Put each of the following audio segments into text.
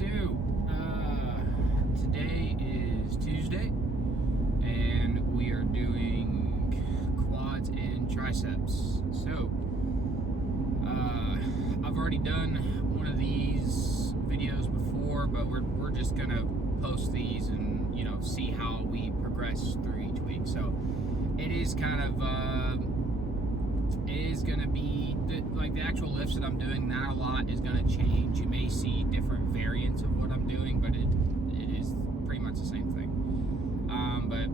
So, today is Tuesday, and we are doing quads and triceps. So, I've already done one of these videos before, but we're just gonna post these and see how we progress through each week. So, it is kind of it is gonna be like the actual lifts that I'm doing. Not a lot is gonna change. You may see different variants of what I'm doing, but it is pretty much the same thing. But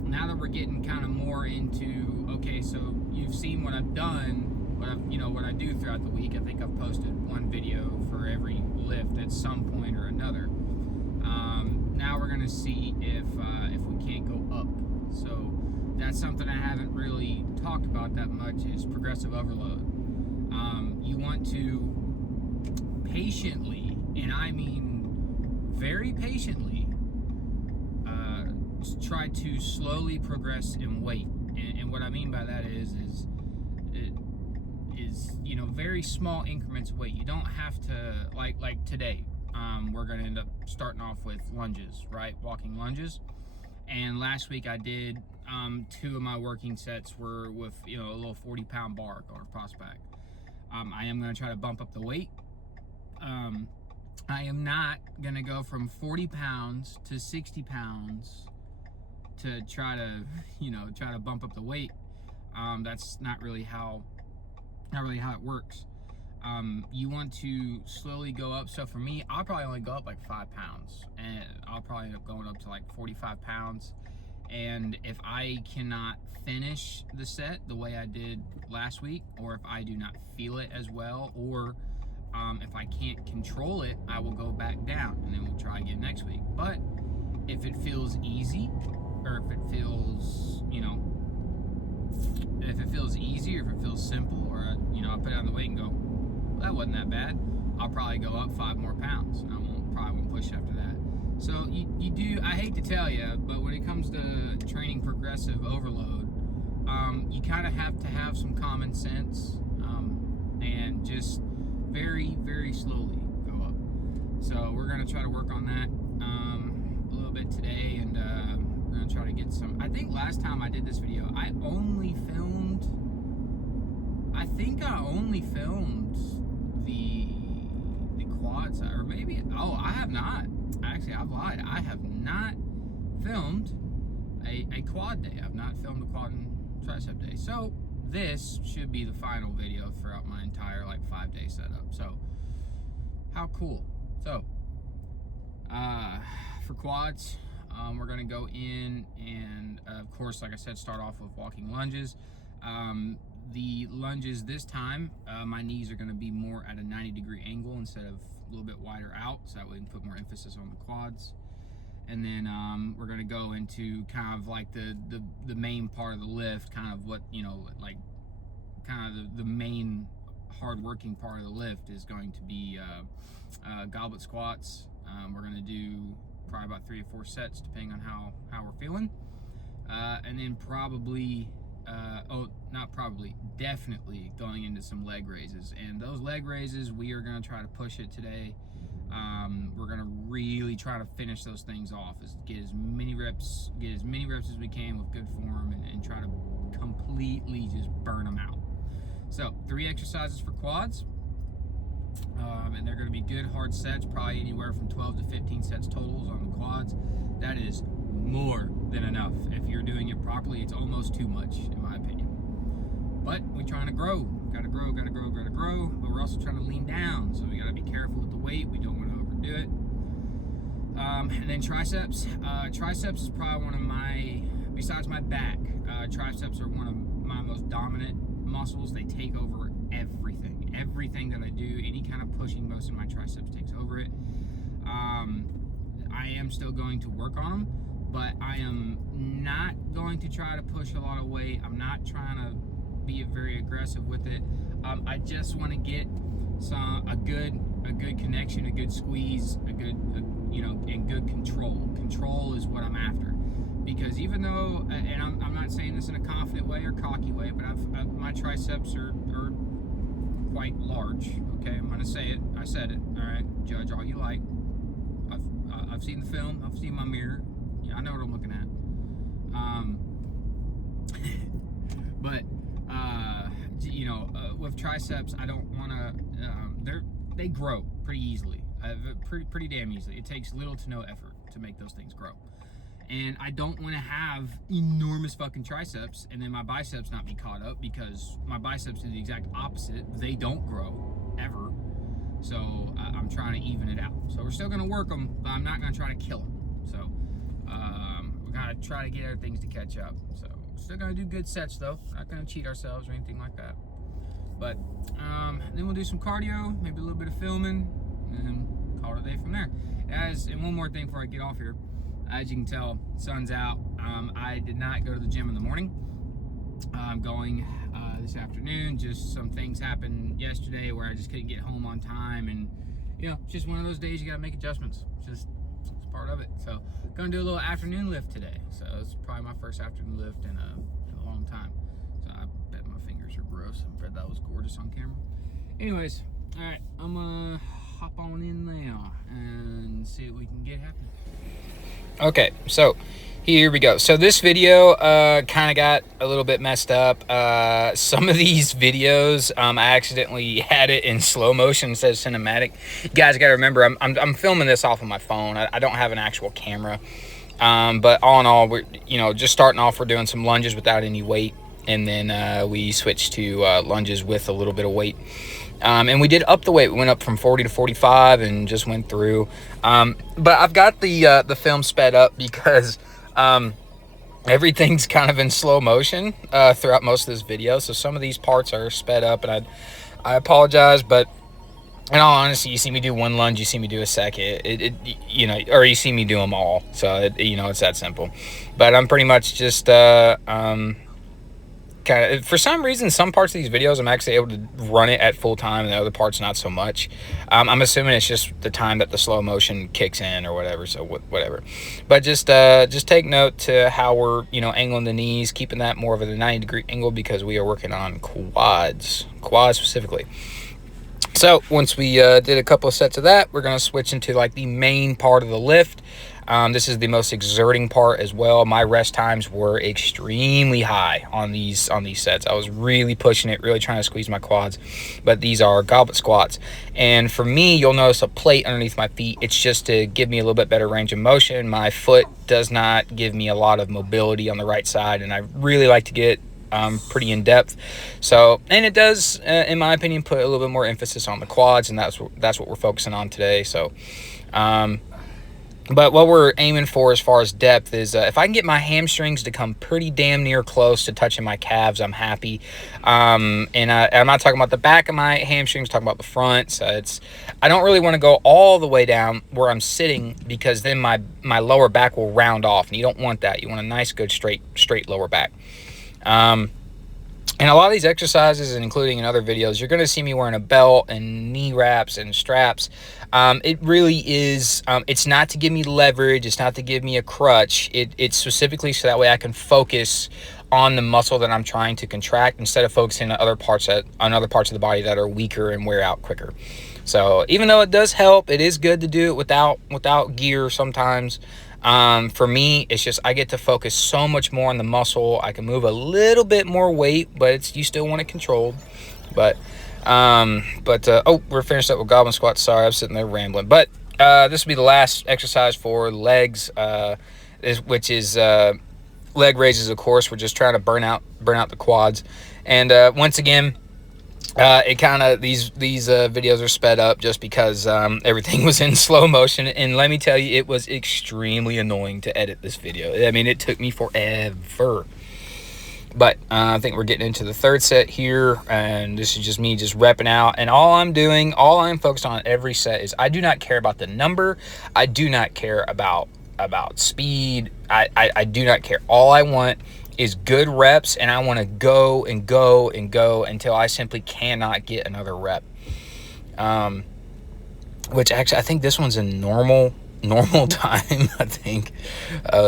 now that we're getting kind of more into, okay, so you've seen what I've done, what I do throughout the week. I think I've posted one video for every lift at some point or another. Now we're gonna see if we can't go up. So that's something I haven't really talked about that much, is progressive overload. You want to patiently, and I mean very patiently, try to slowly progress in weight. And what I mean by that is very small increments of weight. You don't have to, like today, we're going to end up starting off with lunges, right? Walking lunges. And last week I did 2 of my working sets were with a little 40-pound bar or Pospac. I am going to try to bump up the weight. I am not going to go from 40 pounds to 60 pounds to try to bump up the weight. That's not really how it works. You want to slowly go up. So for me, I'll probably only go up like 5 pounds, and I'll probably end up going up to like 45 pounds. And if I cannot finish the set the way I did last week, or if I do not feel it as well, or if I can't control it, I will go back down, and then we'll try again next week. But if it feels easy, or if it feels, if it feels easy, or if it feels simple, or I put it on the weight and go, well, that wasn't that bad, I'll probably go up 5 more pounds. I probably won't push after that. So you do, I hate to tell you, but when it comes to training progressive overload, you kind of have to have some common sense, and just very, very slowly go up. So we're going to try to work on that a little bit today, and we're going to try to get some. I think last time I did this video, I think I only filmed the quads, or maybe, I have not. Actually, I've lied. I have not filmed a quad day. I've not filmed a quad and tricep day. So this should be the final video throughout my entire 5-day setup. So how cool. So for quads, we're going to go in and of course, like I said, start off with walking lunges. The lunges this time, my knees are going to be more at a 90-degree angle instead of a little bit wider out, so that way we can put more emphasis on the quads. And then we're going to go into kind of like the main part of the lift, kind of what, the main hard-working part of the lift is going to be goblet squats. We're going to do probably about 3 or 4 sets, depending on how we're feeling. And then definitely going into some leg raises. And those leg raises, we are going to try to push it today. We're going to really try to finish those things off, get as many reps as we can with good form, and try to completely just burn them out. So 3 exercises for quads, and they're going to be good hard sets, probably anywhere from 12 to 15 sets totals on the quads. That is more than enough. If you're doing it properly, it's almost too much, in my opinion. But we're trying to grow. Gotta grow. But we're also trying to lean down, so we gotta be careful with the weight. We don't want to overdo it. And then triceps. Triceps is probably one of my, besides my back, triceps are one of my most dominant muscles. They take over everything. Everything that I do, any kind of pushing motion, my triceps takes over it. I am still going to work on them, but I am not going to try to push a lot of weight. I'm not trying to be very aggressive with it. I just want to get a good connection, a good squeeze, and good control. Control is what I'm after, because even though, and I'm not saying this in a confident way or cocky way, but my triceps are quite large. Okay, I'm gonna say it. I said it. All right, judge all you like. I've seen the film. I've seen my mirror. Yeah, I know what I'm looking at. But you know, with triceps, I don't want to. They grow pretty easily, pretty damn easily. It takes little to no effort to make those things grow. And I don't want to have enormous fucking triceps and then my biceps not be caught up, because my biceps do the exact opposite. They don't grow ever. So I'm trying to even it out. So we're still going to work them, but I'm not going to try to kill them. So we're going to try to get other things to catch up. So still going to do good sets though. Not going to cheat ourselves or anything like that. But then we'll do some cardio, maybe a little bit of filming, and then call it a day from there. And one more thing before I get off here. As you can tell, sun's out. I did not go to the gym in the morning. I'm going this afternoon. Just some things happened yesterday where I just couldn't get home on time, and you know, just one of those days you gotta make adjustments. It's part of it. So gonna do a little afternoon lift today. So it's probably my first afternoon lift in a long time. So I bet my fingers are gross. I bet that was gorgeous on camera. Anyways, all right, I'm gonna hop on in now and see what we can get happening. Okay, so here we go. So this video kind of got a little bit messed up. Some of these videos, I accidentally had it in slow motion instead of cinematic. You guys got to remember, I'm filming this off of my phone. I don't have an actual camera. But all in all, we're, you know, just starting off, we're doing some lunges without any weight, and then we switched to lunges with a little bit of weight. And we did up the weight. We went up from 40 to 45 and just went through. But I've got the film sped up because everything's kind of in slow motion throughout most of this video. So some of these parts are sped up, and I apologize. But in all honesty, you see me do one lunge, you see me do a second, you know, or you see me do them all. So you know, it's that simple. But I'm pretty much just kind of, for some reason, some parts of these videos I'm actually able to run it at full time, and the other parts not so much. I'm assuming it's just the time that the slow motion kicks in or whatever. So whatever. But just take note to how we're, you know, angling the knees, keeping that more of a 90-degree angle, because we are working on quads specifically. So once we did a couple of sets of that, we're gonna switch into like the main part of the lift. This is the most exerting part as well. My rest times were extremely high on these sets. I was really pushing it, really trying to squeeze my quads. But these are goblet squats. And for me, you'll notice a plate underneath my feet. It's just to give me a little bit better range of motion. My foot does not give me a lot of mobility on the right side, and I really like to get pretty in depth. So, and it does, in my opinion, put a little bit more emphasis on the quads, and that's what we're focusing on today. So, but what we're aiming for as far as depth is if I can get my hamstrings to come pretty damn near close to touching my calves, I'm happy. And I'm not talking about the back of my hamstrings, I'm talking about the front. So I don't really want to go all the way down where I'm sitting, because then my lower back will round off, and you don't want that. You want a nice, good, straight lower back. And a lot of these exercises, and including in other videos, you're going to see me wearing a belt and knee wraps and straps. It really is, it's not to give me leverage. It's not to give me a crutch. It's specifically so that way I can focus on the muscle that I'm trying to contract, instead of focusing on other parts of the body that are weaker and wear out quicker. So even though it does help, it is good to do it without gear sometimes. For me, it's just I get to focus so much more on the muscle. I can move a little bit more weight, but you still want it controlled. But oh, we're finished up with goblin squats. Sorry, I'm sitting there rambling. But this will be the last exercise for legs, which is leg raises. Of course, we're just trying to burn out the quads. And once again, it kind of, these videos are sped up just because everything was in slow motion, and let me tell you, it was extremely annoying to edit this video. I mean, it took me forever. But I think we're getting into the third set here, and this is just me just repping out. And all I'm focused on every set is, I do not care about the number. I do not care about speed. I do not care. All I want is good reps, and I want to go and go and go until I simply cannot get another rep. Which actually, I think this one's in normal time, I think.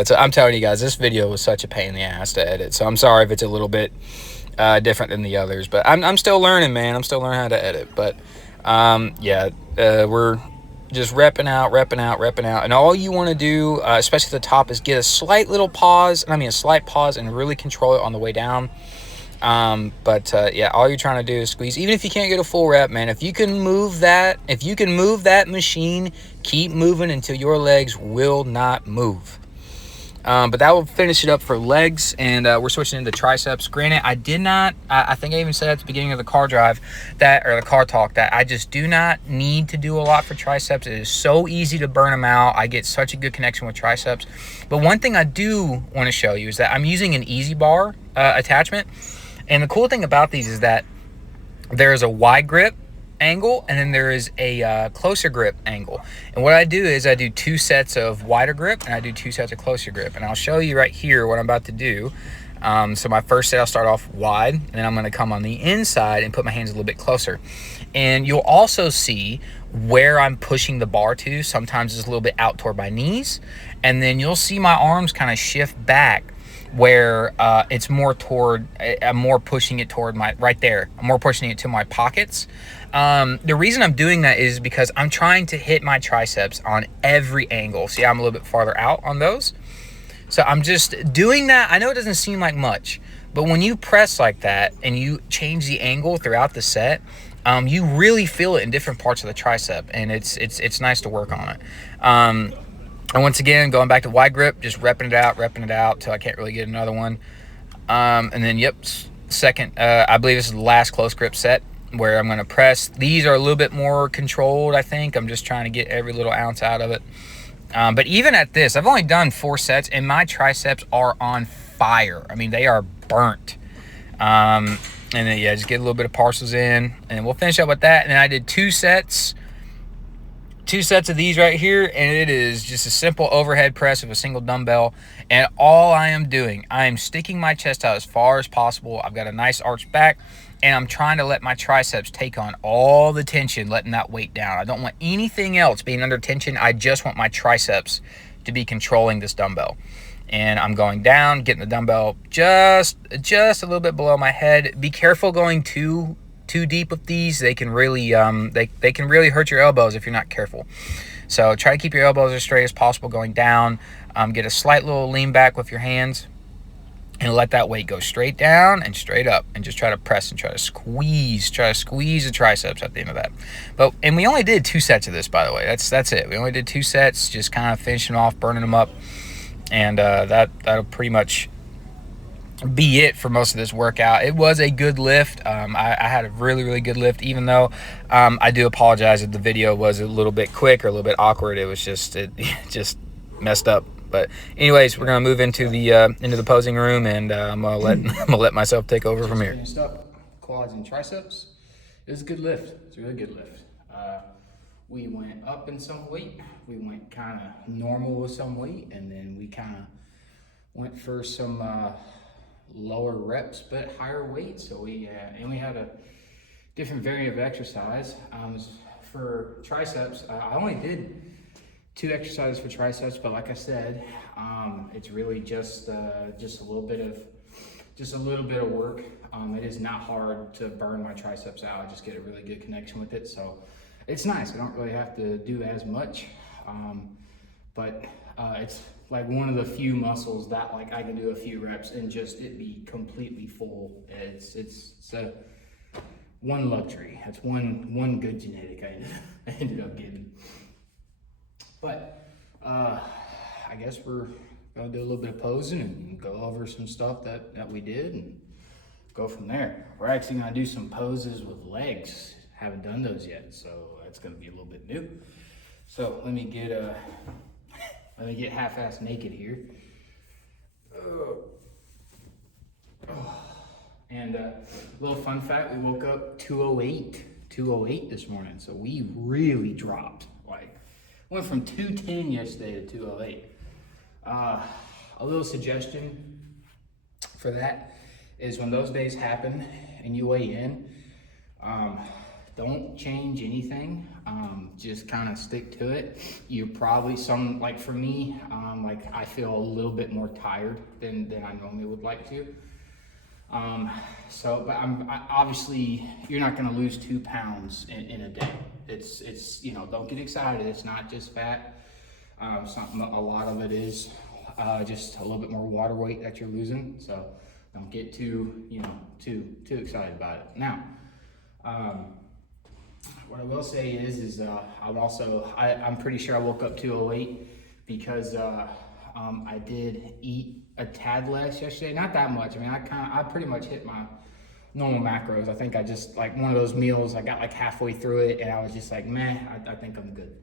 So I'm telling you guys, this video was such a pain in the ass to edit, so I'm sorry if it's a little bit different than the others, but I'm still learning, man. I'm still learning how to edit. But yeah, we're just repping out. And all you want to do, especially at the top, is get a slight little pause. I mean, a slight pause, and really control it on the way down. Yeah, all you're trying to do is squeeze. Even if you can't get a full rep, man, if you can move that machine, keep moving until your legs will not move. But that will finish it up for legs, and we're switching into triceps. Granted, I think I even said at the beginning of the car drive or the car talk, that I just do not need to do a lot for triceps. It is so easy to burn them out. I get such a good connection with triceps. But one thing I do want to show you is that I'm using an EZ bar attachment. And the cool thing about these is that there is a wide grip angle, and then there is a closer grip angle. And what I do is I do 2 sets of wider grip, and I do 2 sets of closer grip. And I'll show you right here what I'm about to do. So my first set, I'll start off wide, and then I'm going to come on the inside and put my hands a little bit closer. And you'll also see where I'm pushing the bar to. Sometimes it's a little bit out toward my knees, and then you'll see my arms kind of shift back, where it's more toward, I'm more pushing it toward my, right there, I'm more pushing it to my pockets. The reason I'm doing that is because I'm trying to hit my triceps on every angle. See, I'm a little bit farther out on those. So I'm just doing that. I know it doesn't seem like much, but when you press like that and you change the angle throughout the set, you really feel it in different parts of the tricep, and it's nice to work on it. And once again, going back to wide grip, just repping it out till I can't really get another one. And then, yep, second, I believe this is the last close grip set where I'm going to press. These are a little bit more controlled, I think. I'm just trying to get every little ounce out of it. But even at this, I've only done 4 sets, and my triceps are on fire. I mean, they are burnt. And then, yeah, just get a little bit of parcels in, and we'll finish up with that. And then I did 2 sets of these right here, and it is just a simple overhead press of a single dumbbell. And all I am doing, I am sticking my chest out as far as possible. I've got a nice arched back, and I'm trying to let my triceps take on all the tension, letting that weight down. I don't want anything else being under tension. I just want my triceps to be controlling this dumbbell. And I'm going down, getting the dumbbell just a little bit below my head. Be careful going too deep with these. They can really they can really hurt your elbows if you're not careful. So try to keep your elbows as straight as possible going down. Get a slight little lean back with your hands, and let that weight go straight down and straight up, and just try to press and try to squeeze the triceps at the end of that. And we only did 2 sets of this, by the way. That's it. We only did 2 sets, just kind of finishing off, burning them up, and that'll pretty much be it for most of this workout. It was a good lift. I had a really good lift, even though I do apologize if the video was a little bit quick or a little bit awkward. It was just it just messed up. But anyways, we're gonna move into the posing room, and I'm gonna let myself take over from here. Finished up quads and triceps. It was a good lift. It's a really good lift. We went up in some weight. We went kind of normal with some weight, and then we kind of went for some lower reps but higher weight. So we had a different variant of exercise. For triceps, I only did 2 exercises for triceps, but like I said, it's really just a little bit of work. It is not hard to burn my triceps out. I just get a really good connection with it, so it's nice. I don't really have to do as much, but it's like one of the few muscles that like I can do a few reps and just it be completely full. It's a one luxury. That's one good genetic I ended up getting. But I guess we're gonna do a little bit of posing and go over some stuff that we did and go from there. We're actually gonna do some poses with legs. Haven't done those yet, so that's gonna be a little bit new. So let me get half-ass naked here. And a little fun fact, we woke up 208 this morning, so we really dropped. Like, went from 210 yesterday to 208. A little suggestion for that is when those days happen and you weigh in, don't change anything. Just kind of stick to it. You probably like for me, like I feel a little bit more tired than I normally would like to. But obviously you're not gonna lose 2 pounds in a day. It's you know, don't get excited. It's not just fat. A lot of it is just a little bit more water weight that you're losing. So don't get too too excited about it. Now, what I will say is I'm pretty sure I woke up 208 because I did eat a tad less yesterday. Not that much. I mean, I pretty much hit my normal macros. I think I just, like, one of those meals, I got like halfway through it and I was just like, meh, I think I'm good.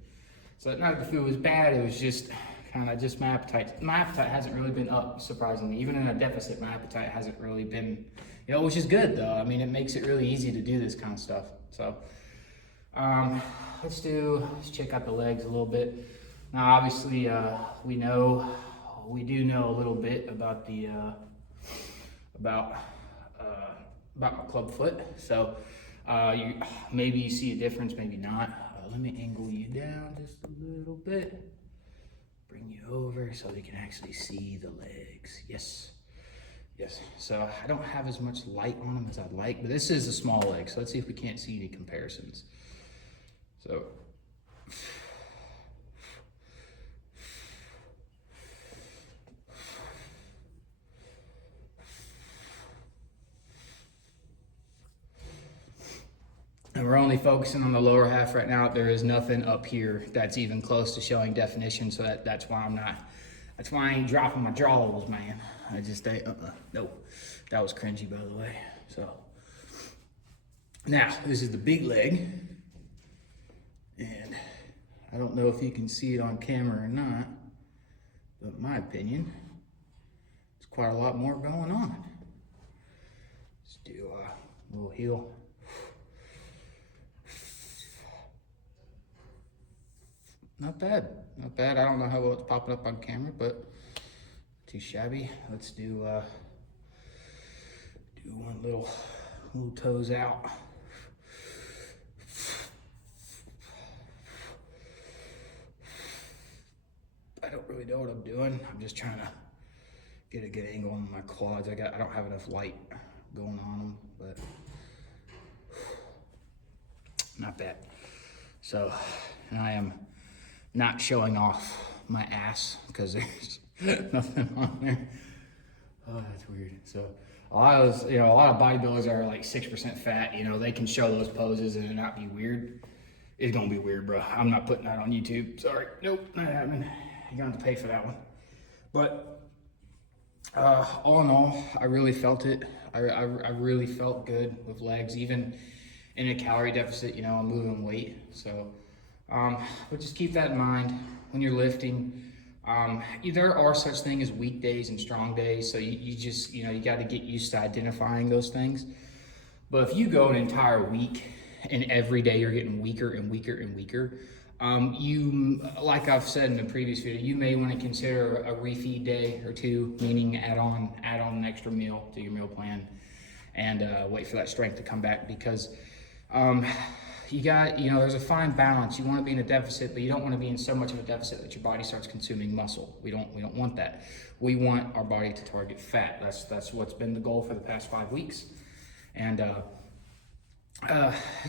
So not that the food was bad, it was just kind of just my appetite. My appetite hasn't really been up, surprisingly. Even in a deficit, my appetite hasn't really been, which is good though. I mean, it makes it really easy to do this kind of stuff. So let's check out the legs a little bit. Now, obviously, we do know a little bit about the about my club foot. So maybe you see a difference, maybe not. Let me angle you down just a little bit. Bring you over so you can actually see the legs. Yes. So I don't have as much light on them as I'd like, but this is a small leg. So let's see if we can't see any comparisons. So. And we're only focusing on the lower half right now. There is nothing up here that's even close to showing definition, so that's why I ain't dropping my jaws, man. I just nope. That was cringy, by the way. So now this is the big leg, and I don't know if you can see it on camera or not, but in my opinion, there's quite a lot more going on. Let's do a little heel. Not bad. I don't know how well it's popping up on camera, but too shabby. Let's do one little toes out. I don't really know what I'm doing. I'm just trying to get a good angle on my quads. I don't have enough light going on them, but not bad. So, and I am not showing off my ass because there's nothing on there. Oh, that's weird. So a lot of bodybuilders are like 6% fat. They can show those poses and it not be weird. It's gonna be weird, bro. I'm not putting that on YouTube. Sorry. Nope, not happening. You're gonna have to pay for that one. But all in all, I really felt it. I really felt good with legs, even in a calorie deficit. I'm moving weight. So, but just keep that in mind when you're lifting. There are such things as weak days and strong days. So you just, you got to get used to identifying those things. But if you go an entire week and every day you're getting weaker and weaker and weaker, you, like I've said in the previous video, you may want to consider a refeed day or two, meaning add on an extra meal to your meal plan and wait for that strength to come back, because there's a fine balance. You want to be in a deficit, but you don't want to be in so much of a deficit that your body starts consuming muscle. We don't want that. We want our body to target fat. That's what's been the goal for the past 5 weeks. And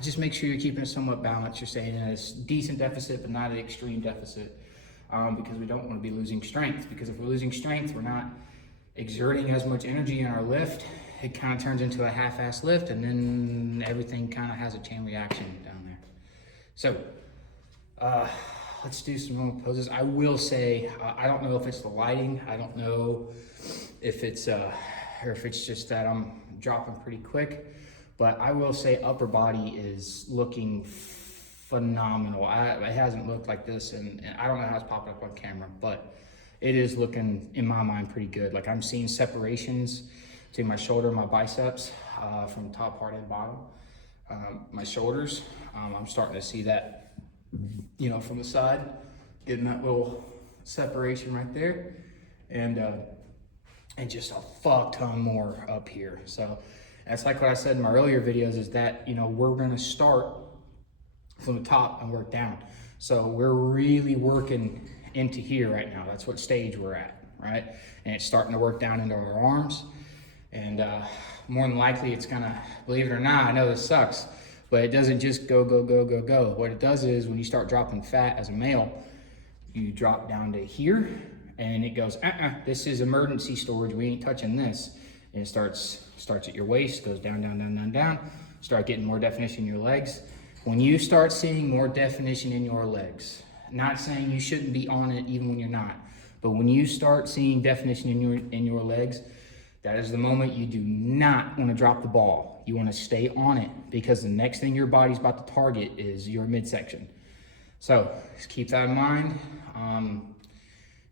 just make sure you're keeping it somewhat balanced. You're staying in a decent deficit, but not an extreme deficit, because we don't want to be losing strength. Because if we're losing strength, we're not exerting as much energy in our lift. It kind of turns into a half-ass lift, and then everything kind of has a chain reaction down there. So let's do some more poses. I will say, I don't know if it's the lighting. I don't know if it's or if it's just that I'm dropping pretty quick. But I will say upper body is looking phenomenal. It hasn't looked like this, and I don't know how it's popping up on camera, but it is looking, in my mind, pretty good. Like, I'm seeing separations to my shoulder, my biceps, from top part and bottom. My shoulders, I'm starting to see that, from the side, getting that little separation right there, and just a fuck ton more up here. So that's like what I said in my earlier videos, is that, we're gonna start from the top and work down. So we're really working into here right now. That's what stage we're at, right? And it's starting to work down into our arms. And more than likely it's gonna, believe it or not, I know this sucks, but it doesn't just go, go, go, go, go. What it does is when you start dropping fat as a male, you drop down to here and it goes, this is emergency storage, we ain't touching this. And it starts at your waist, goes down, down, down, down, down, start getting more definition in your legs. When you start seeing more definition in your legs, not saying you shouldn't be on it even when you're not, but when you start seeing definition in your legs, that is the moment you do not want to drop the ball. You want to stay on it, because the next thing your body's about to target is your midsection. So just keep that in mind.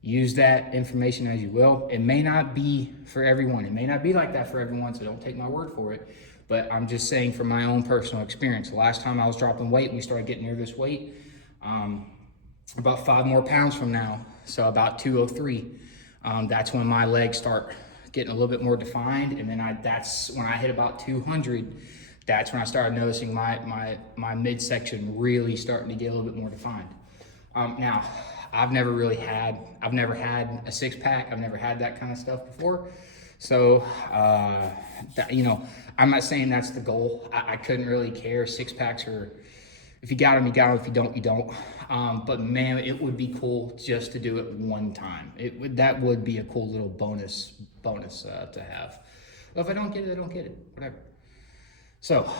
Use that information as you will. It may not be for everyone. It may not be like that for everyone, so don't take my word for it. But I'm just saying from my own personal experience. The last time I was dropping weight, we started getting near this weight, about 5 more pounds from now, so about 203. That's when my legs start getting a little bit more defined, and then that's when I hit about 200. That's when I started noticing my midsection really starting to get a little bit more defined. Now, I've never had a 6-pack. I've never had that kind of stuff before. So, I'm not saying that's the goal. I couldn't really care. 6-packs are, if you got them, you got them. If you don't, you don't. But man, it would be cool just to do it one time. That would be a cool little bonus to have. Well, if I don't get it, I don't get it. Whatever. So,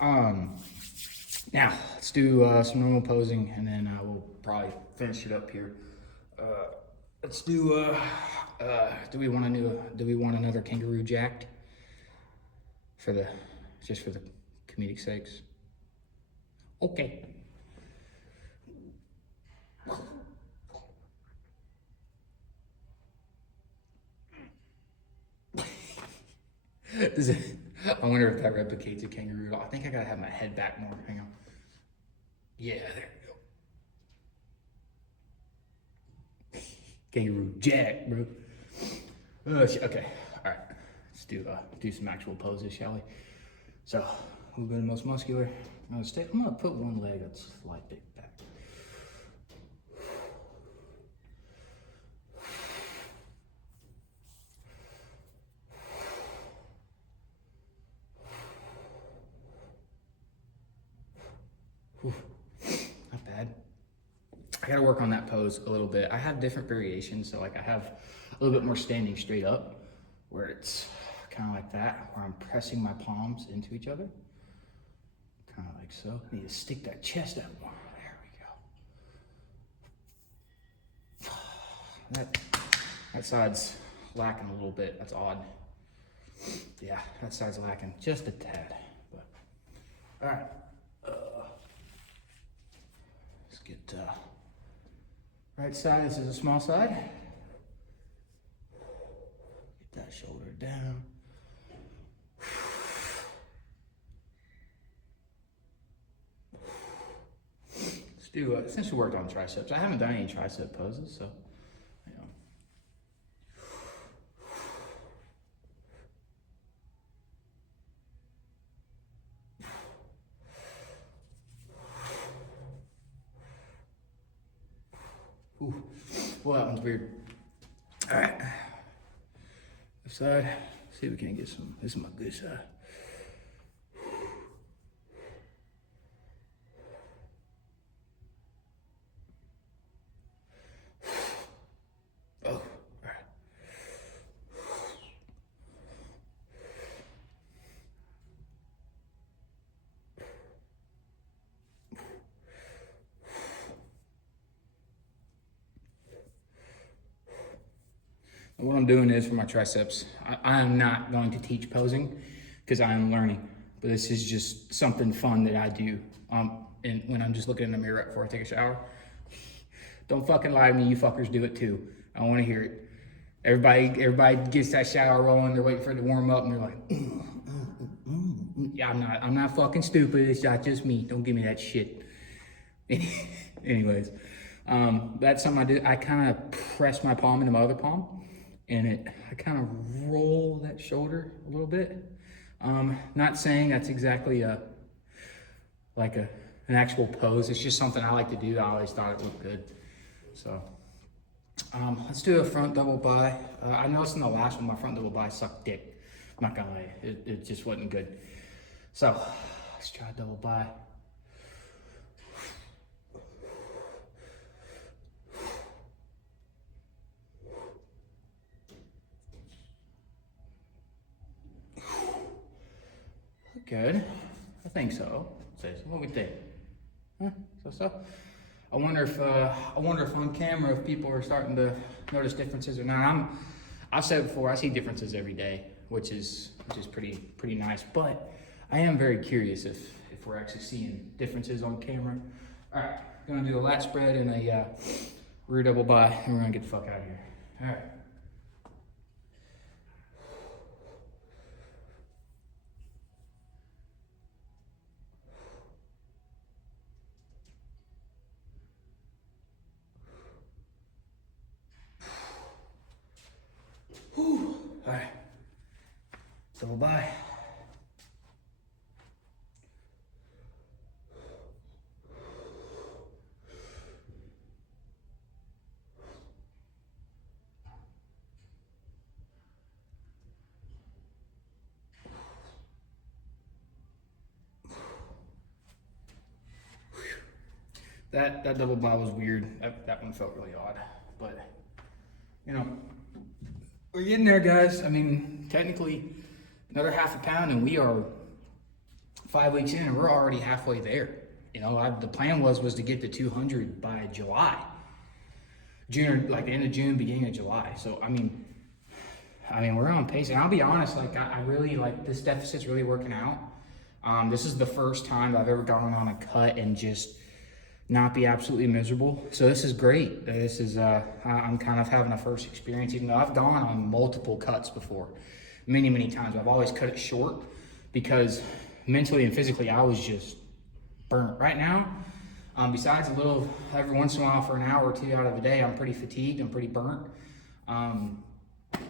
now let's do some normal posing, and then we'll probably finish it up here. Let's do. Do we want another kangaroo jacked just for the comedic sakes? Okay. I wonder if that replicates a kangaroo. I think I gotta have my head back more. Hang on. Yeah, there we go. Kangaroo jack, bro. Okay, all right. Let's do some actual poses, shall we? So we'll go to the most muscular. I'm gonna put one leg a slight bit back. Whew. Not bad. I gotta work on that pose a little bit. I have different variations, so like I have a little bit more standing straight up, where it's kind of like that, where I'm pressing my palms into each other. Kind of like so. I need to stick that chest out more. There we go. That side's lacking a little bit. That's odd. Yeah, that side's lacking just a tad. But all right. Let's get right side. This is a small side. Get that shoulder down. Let's do, since we worked on triceps, I haven't done any tricep poses, so, you know. Ooh, well, that one's weird. All right. Left side. See if we can get some. This is my good side. Oh, all right. And what I'm doing is for my triceps, I am not going to teach posing because I am learning, but this is just something fun that I do. And when I'm just looking in the mirror before I take a shower, don't fucking lie to me, you fuckers do it too. I want to hear it. Everybody gets that shower rolling, they're waiting for it to warm up, and they're like, yeah, I'm not fucking stupid, it's not just me, don't give me that shit. Anyways, that's something I do. I kind of press my palm into my other palm, and I kind of roll that shoulder a little bit. Not saying that's exactly an actual pose. It's just something I like to do. I always thought it looked good. So let's do a front double bi. I noticed in the last one, my front double bi sucked dick. I'm not gonna lie, it just wasn't good. So let's try a double bi. Good. I think so. What do we think? Huh? So. I wonder if on camera if people are starting to notice differences or not. I've said before, I see differences every day, which is pretty nice. But I am very curious if we're actually seeing differences on camera. All right, gonna do a lat spread and a rear double bi, and we're gonna get the fuck out of here. All right. Whew. All right, double bi. That double bi was weird. That one felt really odd, but you know, we're getting there, guys. I mean, technically, another half a pound, and we are 5 weeks in, and we're already halfway there. You know, the plan was to get to 200 by July, June, or like the end of June, beginning of July. So I mean, we're on pace, and I'll be honest, like I really like this deficit's really working out. This is the first time I've ever gone on a cut and just not be absolutely miserable. So this is great. This is I'm kind of having a first experience, even though I've gone on multiple cuts before, many times. I've always cut it short because mentally and physically I was just burnt. Right now, besides a little every once in a while for an hour or two out of the day, I'm pretty fatigued, I'm pretty burnt.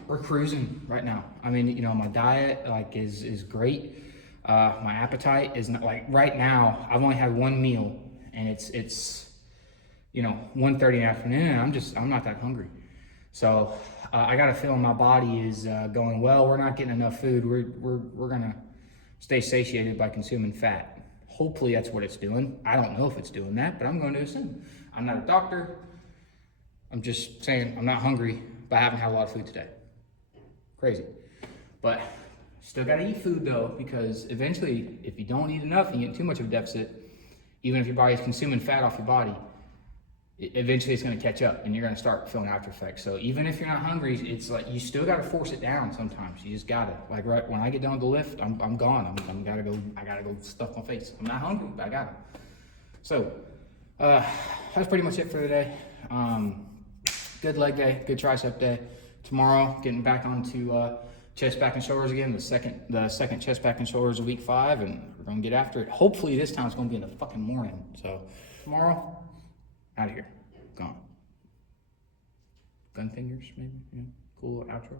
We're cruising right now. I mean, you know, my diet like is great. My appetite is not, like right now I've only had one meal, and it's you know 1:30 in the afternoon, and I'm not that hungry. So I got a feeling my body is going, well, we're not getting enough food. We're gonna stay satiated by consuming fat. Hopefully that's what it's doing. I don't know if it's doing that, but I'm going to assume. I'm not a doctor. I'm just saying I'm not hungry, but I haven't had a lot of food today. Crazy. But still gotta eat food though, because eventually if you don't eat enough and you get too much of a deficit, even if your body's consuming fat off your body, eventually it's going to catch up and you're going to start feeling after effects. So even if you're not hungry, it's like you still got to force it down sometimes. You just got to, like right when I get done with the lift, I'm gone. I gotta go stuff my face. I'm not hungry, but I got it. So that's pretty much it for today. Good leg day, good tricep day. Tomorrow, getting back onto chest, back, and shoulders again. The second chest, back, and shoulders of week 5, and we're gonna get after it. Hopefully this time it's gonna be in the fucking morning. So tomorrow, out of here, gone. Gun fingers, maybe. Yeah, cool outro.